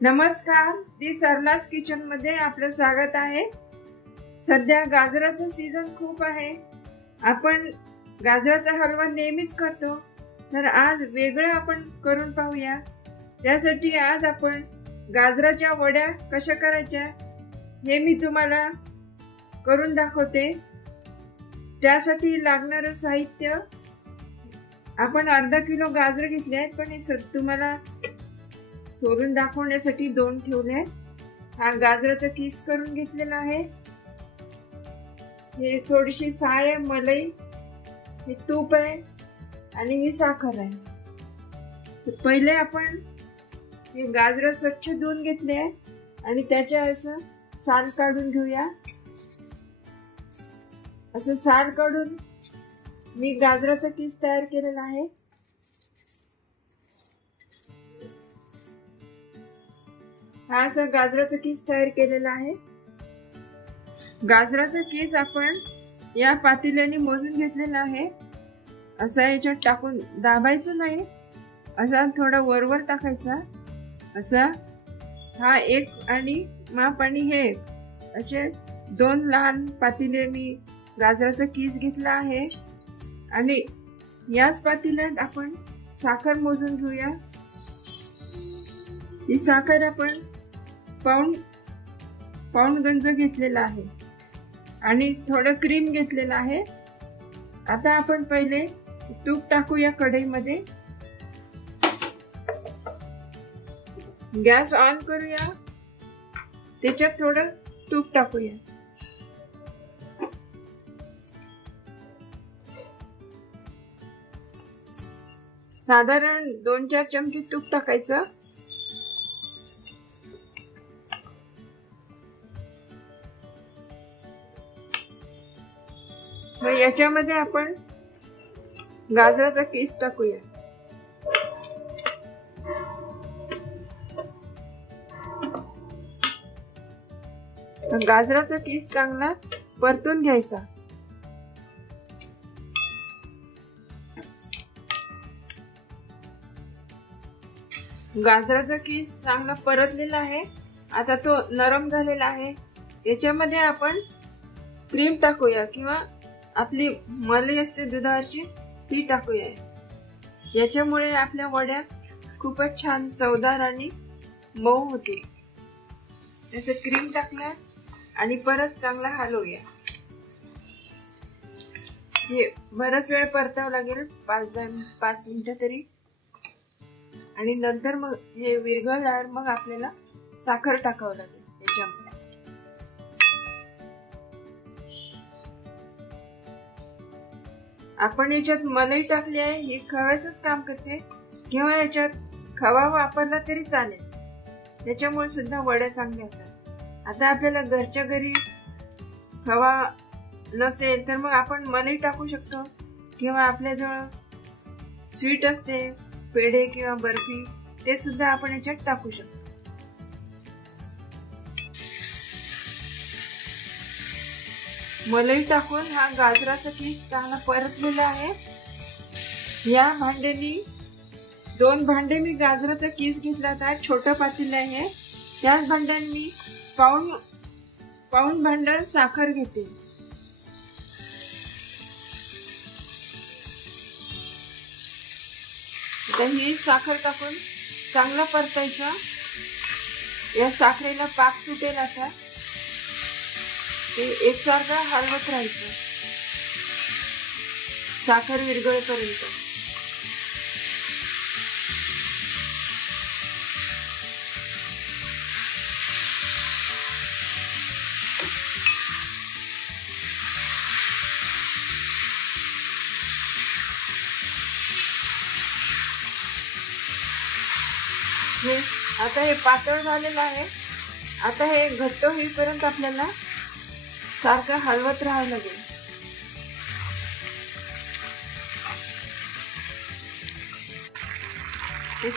नमस्कार, दी सरलास किचन मध्ये आपलं स्वागत आहे। सध्या गाजराचा सीझन खूप आहे। आपण गाजराचा हलवा नेहमीच करतो, तर आज वेगळं आपण करून पाहूया। त्यासाठी आज आपण गाजराच्या वड्या कशा करायच्या हे मी तुम्हाला करून दाखवते। त्यासाठी लागणारे साहित्य आपण अर्धा किलो गाजर घेतले आहेत, पण हे तुम्हाला सोलून दाखवण्यासाठी दोन ठेवले। हा गाजराचा किस करून घेतलेला आहे। हे थोडीशी साय आहे, मलाई, हे तूप आहे आणि ही साखर आहे। तर पहिले आपण हे गाजर स्वच्छ धुवून घेतले आणि त्याचे असं साल काढून घेऊया। असं साल काढून मी गाजराचा किस तयार केलेला आहे। हा असा गाजराचा किस तयार केलेला आहे। गाजराचा किस आपण या पातेल्याने मोजून घेतलेला आहे। असा याच्यात टाकून दाबायचं नाही, असा थोडा वरवर टाकायचा असा। हा एक आणि माप आणि हे असे दोन लहान पातेले मी गाजराचा किस घेतला आहे। आणि याच पातेल्यात आपण साखर मोजून घेऊया। ही साखर आपण पाऊण गंज घेतलेला आहे आणि थोडं क्रीम घेतलेला आहे। आता आपण पहिले तूप टाकूया कढईमध्ये। गॅस ऑन करूया, त्याच्यात थोडं तूप टाकूया। साधारण 2-4 चमचे तूप टाकायचं। मग याच्यामध्ये आपण गाजराचा किस टाकूया। गाजराचा किस चांगला परतून घ्यायचा। गाजराचा किस चांगला परतलेला आहे, आता तो नरम झालेला आहे। याच्यामध्ये आपण क्रीम टाकूया किंवा आपली मलाई असते दुधाची, ती टाकूया। याच्यामुळे आपल्या वड्या खूपच छान चवदार आणि मऊ होतील। जसे क्रीम टाकल्या आणि परत चांगला हलवूया। हे बराच वेळ परतावं लागेल, 5 मिनिटं तरी। आणि नंतर मग हे विरघळल्यावर मग आपल्याला साखर टाकावं लागेल याच्यामध्ये। आपण याच्यात मलाई टाकली आहे, हे खव्याचंच काम करते, किंवा याच्यात खवा वापरला तरी चालेल, त्याच्यामुळे सुद्धा वड्या चांगल्या होतात। आता आपल्याला घरच्या घरी खवा नसेल तर मग आपण मलाई टाकू शकतो, किंवा आपल्याजवळ स्वीट असते, पेढे किंवा बर्फी, ते सुद्धा आपण याच्यात टाकू शकतो। मलाई टाकून हा गाजराचा किस चांगला परतलेला आहे। या भांड्यानी 2 भांडे मी गाजराचा किस घेतला होता, छोटा पातेलं आहे। त्याच भांड्याने मी पाऊण भांड साखर घेते। आता ही साखर टाकून चांगला परतायचा। या साखरेला पाक सुटेल, आता ते एकसारखं हलवत राहायचं साखर विरघळेपर्यंत। आता हे पातळ झालेलं आहे। आता हे घट्ट होईपर्यंत आपल्याला सारखं हलवत राहावं लागेल। हे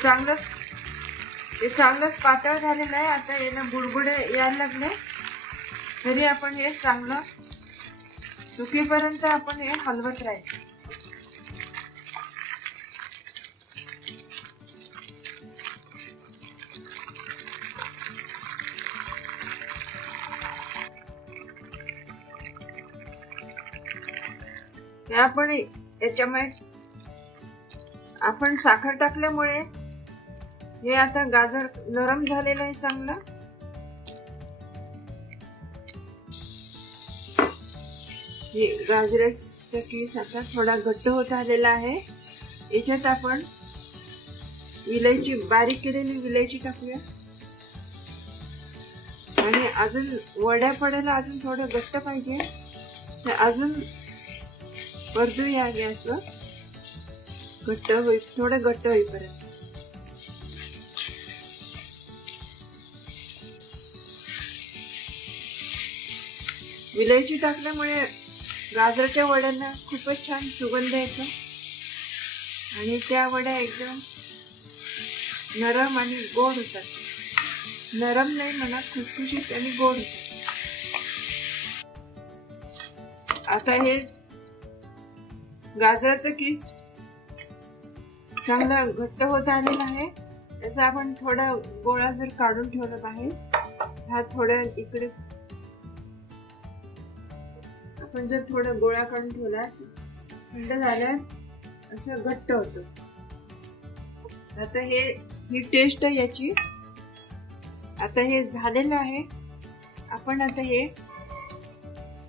चांगलंच पातळ झालेलं आहे। आता याला बुडबुडे यायला लागले तरी आपण हे चांगलं सुकेपर्यंत आपण हे हलवत राहायचं। आपण याच्यामध्ये आपण साखर टाकल्यामुळे हे आता गाजर नरम झालेलं आहे चांगलं। हे गाजराचा किस आता थोडा घट्ट होत आलेला आहे। याच्यात आपण विलायची, बारीक केलेली विलायची टाकूया आणि अजून वड्या पडायला अजून थोडं घट्ट पाहिजे तर अजून परतूया गॅसवर, घट्ट होई, थोडं घट्ट होईपर्यंत। विलायची टाकल्यामुळे गाजराच्या वड्यांना खूपच छान सुगंध येतो आणि त्या वड्या एकदम नरम आणि गोड होतात। नरम नाही म्हणा, खुसखुशीत आणि गोड होतात। आता हे गाजराचा किस चांगला घट्ट होत आलेला आहे। याचा आपण थोडा गोळा जर काढून ठेवला बाहेर, हा थोडा इकडे आपण जर थोडा गोळा काढून ठेवला, थंड झाल्यावर असं घट्ट होतं। आता ही टेस्ट आहे याची। आता हे झालेलं आहे। आपण आता हे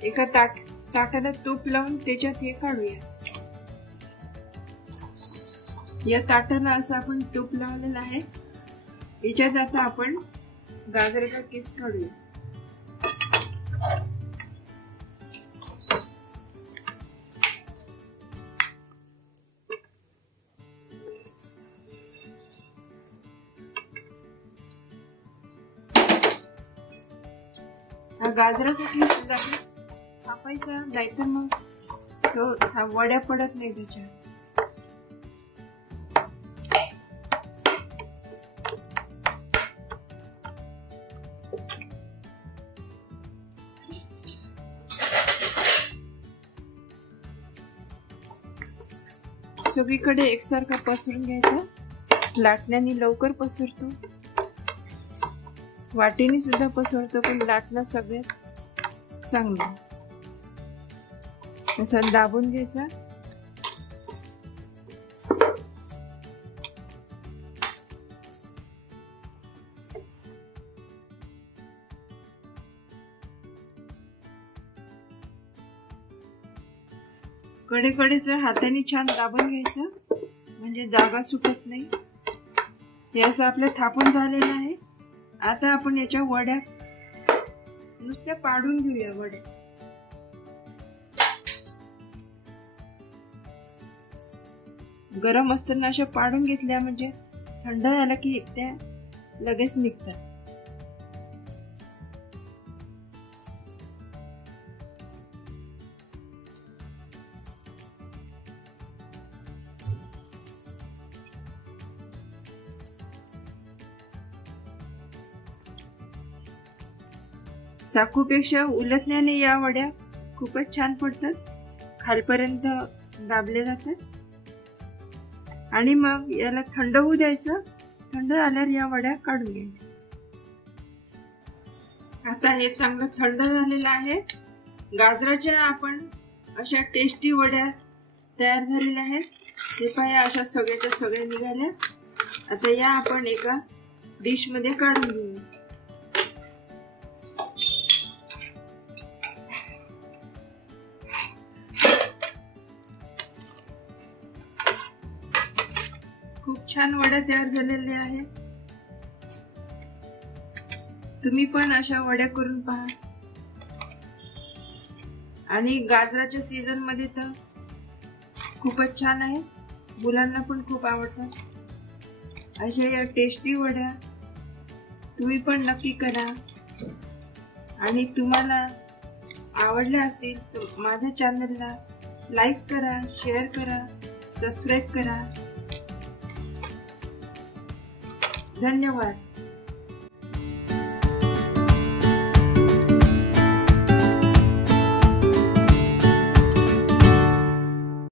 एका ताटाला तूप लावून त्याच्यात हे काढूया। या ताटाला असं आपण तूप लावलेलं आहे। याच्यात आता आपण गाजराचा किस काढूया। हा गाजराचा किस लगेच कापायचा, नाहीतर मग तो वड्या पडत नाही त्याच्यात। सगळीकडे एकसारखा पसरून घ्यायचा। लाटण्याने लवकर पसरतो, वाटीने सुद्धा पसरतो, पण लाटणं सगळ्यात चांगलं। असं दाबून घ्यायचा। कडेकडेचं हाताने छान दाबून घ्यायचं, म्हणजे जागा सुटत नाही। हे असं आपलं थापून झालेलं आहे। आता आपण याच्या वड्या नुसत्या पाडून घेऊया। वड्या गरम असताना अशा पाडून घेतल्या म्हणजे थंड झालं की त्या लगेच निघतात। चाकूपेक्षा उलटण्याने या वड्या खूपच छान पडतात, खालपर्यंत दाबले जातात। आणि मग याला थंड होऊ द्यायचं। थंड झाल्यावर या वड्या काढून घ्यायच्या। आता हे चांगलं थंड झालेलं आहे। गाजराच्या आपण अशा टेस्टी वड्या तयार झालेल्या आहेत। ते पाया अशा सगळ्याच्या सगळ्या निघाल्या। आता या आपण एका डिश मध्ये काढून घेऊ। खूप छान वड्या तयार झालेल्या आहेत। तुम्ही पण अशा वड्या करून पहा। आणि गाजराच्या सीझन मध्ये तर खूपच छान आहे, मुलांना पण खूप आवडतात। अशा या टेस्टी वड्या तुम्ही पण नक्की करा। आणि तुम्हाला आवडल्या असतील तर माझ्या चॅनलला लाईक करा, शेअर करा, सबस्क्राईब करा। धन्यवाद।